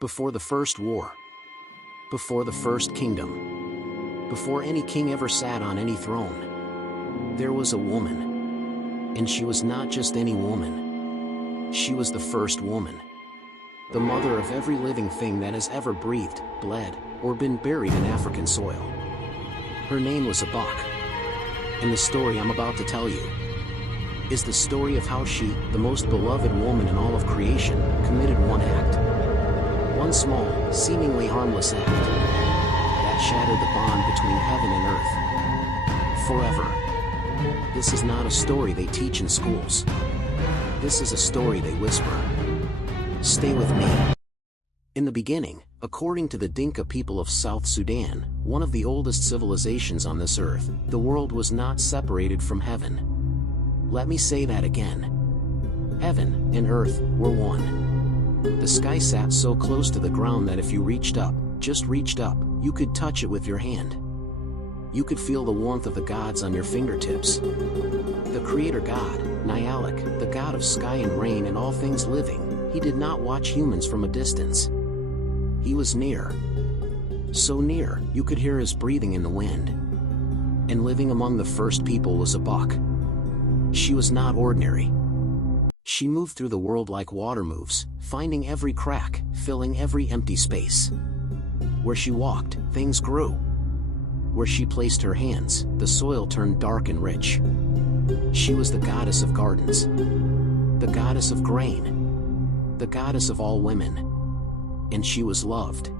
Before the first war. Before the first kingdom. Before any king ever sat on any throne. There was a woman. And she was not just any woman. She was the first woman. The mother of every living thing that has ever breathed, bled, or been buried in African soil. Her name was Abuk. And the story I'm about to tell you is the story of how she, the most beloved woman in all of creation, committed one act. One small, seemingly harmless act that shattered the bond between heaven and earth. Forever. This is not a story they teach in schools. This is a story they whisper. Stay with me. In the beginning, according to the Dinka people of South Sudan, one of the oldest civilizations on this earth, the world was not separated from heaven. Let me say that again. Heaven and earth were one. The sky sat so close to the ground that if you reached up, just reached up, you could touch it with your hand. You could feel the warmth of the gods on your fingertips. The creator god, Nyalek, the god of sky and rain and all things living, he did not watch humans from a distance. He was near. So near, you could hear his breathing in the wind. And living among the first people was Abuk. She was not ordinary. She moved through the world like water moves, finding every crack, filling every empty space. Where she walked, things grew. Where she placed her hands, the soil turned dark and rich. She was the goddess of gardens. The goddess of grain. The goddess of all women. And she was loved.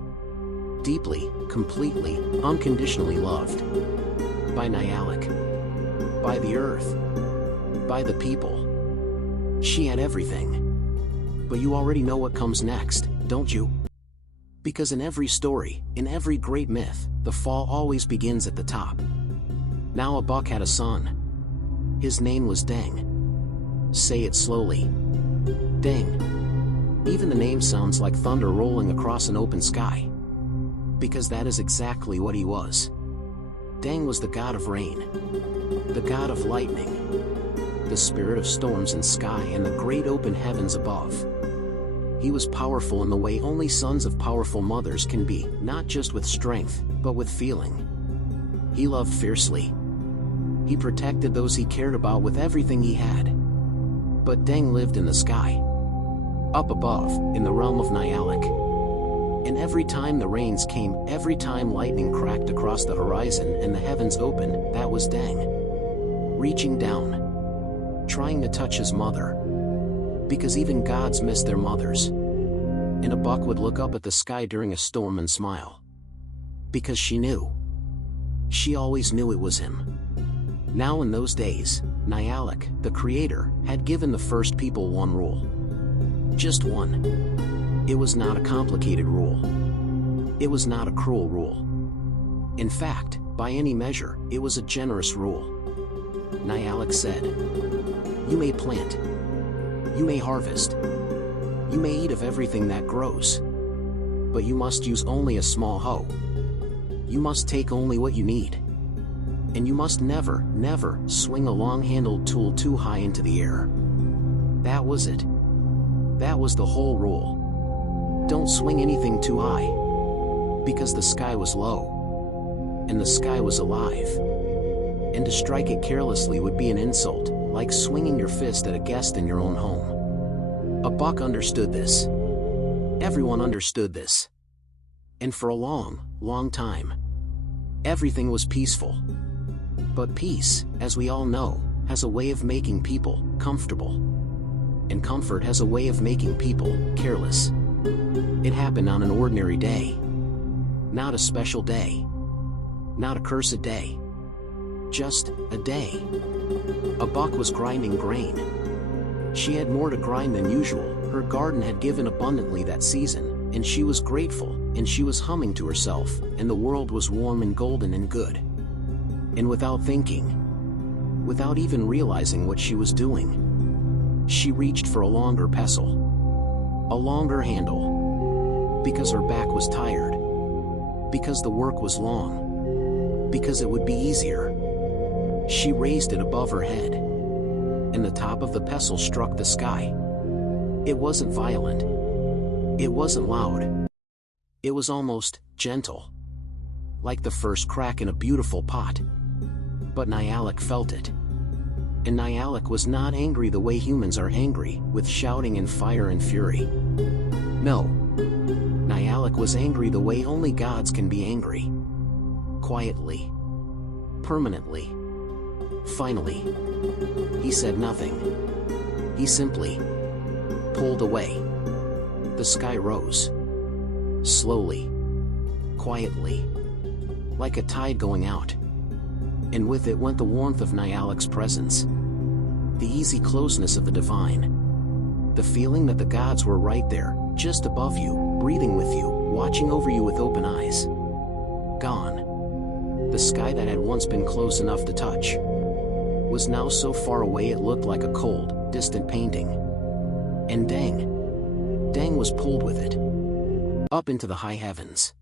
Deeply, completely, unconditionally loved. By Nyalek. By the earth. By the people. She had everything. But you already know what comes next, don't you? Because in every story, in every great myth, the fall always begins at the top. Now Abuk had a son. His name was Deng. Say it slowly. Deng. Even the name sounds like thunder rolling across an open sky. Because that is exactly what he was. Deng was the god of rain. The god of lightning. The spirit of storms and sky and the great open heavens above. He was powerful in the way only sons of powerful mothers can be, not just with strength, but with feeling. He loved fiercely. He protected those he cared about with everything he had. But Deng lived in the sky. Up above, in the realm of Nyalek. And every time the rains came, every time lightning cracked across the horizon and the heavens opened, that was Deng. Reaching down. Trying to touch his mother. Because even gods miss their mothers. And Abuk would look up at the sky during a storm and smile. Because she knew. She always knew it was him. Now in those days, Nyalek, the creator, had given the first people one rule. Just one. It was not a complicated rule. It was not a cruel rule. In fact, by any measure, it was a generous rule. Nyalek said, "You may plant. You may harvest. You may eat of everything that grows. But you must use only a small hoe. You must take only what you need. And you must never, never swing a long-handled tool too high into the air." That was it. That was the whole rule. Don't swing anything too high. Because the sky was low. And the sky was alive. And to strike it carelessly would be an insult, like swinging your fist at a guest in your own home. Abuk understood this. Everyone understood this. And for a long, long time, everything was peaceful. But peace, as we all know, has a way of making people comfortable. And comfort has a way of making people careless. It happened on an ordinary day. Not a special day. Not a cursed day. Just a day. Abuk was grinding grain. She had more to grind than usual. Her garden had given abundantly that season, and she was grateful, and she was humming to herself, and the world was warm and golden and good. And without thinking, without even realizing what she was doing, she reached for a longer pestle. A longer handle. Because her back was tired. Because the work was long. Because it would be easier. She raised it above her head. And the top of the pestle struck the sky. It wasn't violent. It wasn't loud. It was almost gentle, like the first crack in a beautiful pot. But Nyalek felt it. And Nyalek was not angry the way humans are angry, with shouting and fire and fury. No. Nyalek was angry the way only gods can be angry. Quietly. Permanently. Finally. He said nothing. He simply pulled away. The sky rose. Slowly. Quietly. Like a tide going out. And with it went the warmth of Nyalek's presence. The easy closeness of the divine. The feeling that the gods were right there, just above you, breathing with you, watching over you with open eyes. Gone. The sky that had once been close enough to touch was now so far away it looked like a cold, distant painting. And Deng was pulled with it. Up into the high heavens.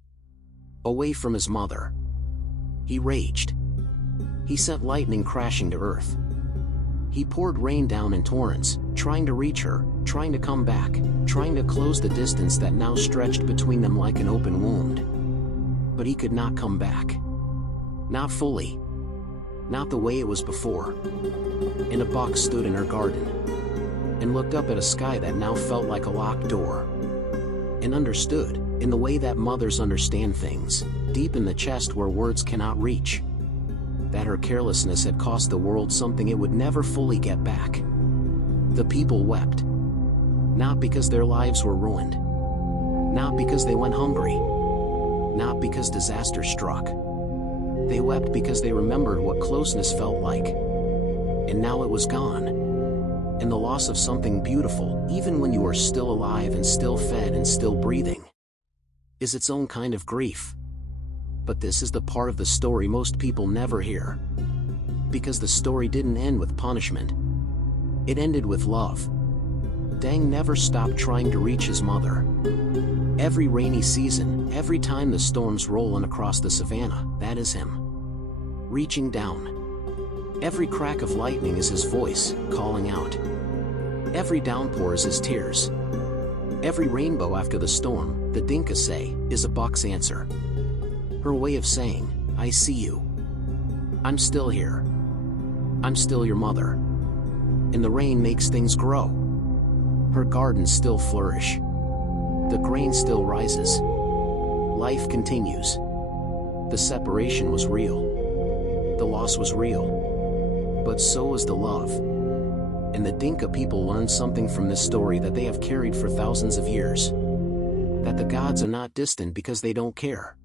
Away from his mother. He raged. He sent lightning crashing to earth. He poured rain down in torrents, trying to reach her, trying to come back, trying to close the distance that now stretched between them like an open wound. But he could not come back. Not fully. Not the way it was before. And Abuk stood in her garden and looked up at a sky that now felt like a locked door. And understood, in the way that mothers understand things, deep in the chest where words cannot reach, that her carelessness had cost the world something it would never fully get back. The people wept. Not because their lives were ruined. Not because they went hungry. Not because disaster struck. They wept because they remembered what closeness felt like. And now it was gone. And the loss of something beautiful, even when you are still alive and still fed and still breathing, is its own kind of grief. But this is the part of the story most people never hear. Because the story didn't end with punishment. It ended with love. Deng never stopped trying to reach his mother. Every rainy season, every time the storms roll in across the savannah, that is him. Reaching down. Every crack of lightning is his voice, calling out. Every downpour is his tears. Every rainbow after the storm, the Dinka say, is Abuk's answer. Her way of saying, I see you. I'm still here. I'm still your mother. And the rain makes things grow. Her gardens still flourish. The grain still rises. Life continues. The separation was real. The loss was real. But so was the love. And the Dinka people learned something from this story that they have carried for thousands of years. That the gods are not distant because they don't care.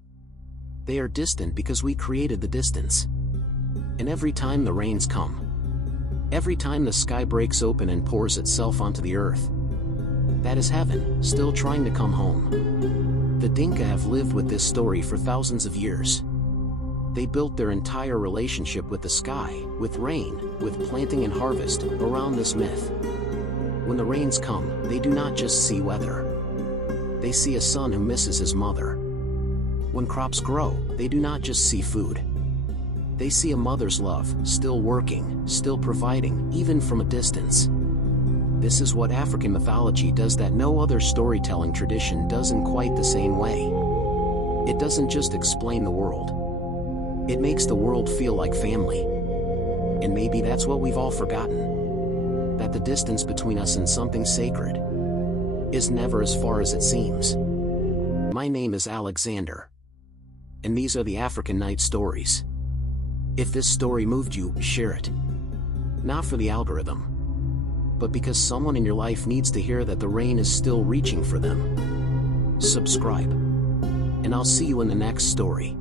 They are distant because we created the distance. And every time the rains come, every time the sky breaks open and pours itself onto the earth, that is heaven, still trying to come home. The Dinka have lived with this story for thousands of years. They built their entire relationship with the sky, with rain, with planting and harvest, around this myth. When the rains come, they do not just see weather. They see a son who misses his mother. When crops grow, they do not just see food. They see a mother's love, still working, still providing, even from a distance. This is what African mythology does that no other storytelling tradition does in quite the same way. It doesn't just explain the world. It makes the world feel like family. And maybe that's what we've all forgotten. That the distance between us and something sacred is never as far as it seems. My name is Alexander. And these are the African Night Stories. If this story moved you, share it. Not for the algorithm, but because someone in your life needs to hear that the rain is still reaching for them. Subscribe. And I'll see you in the next story.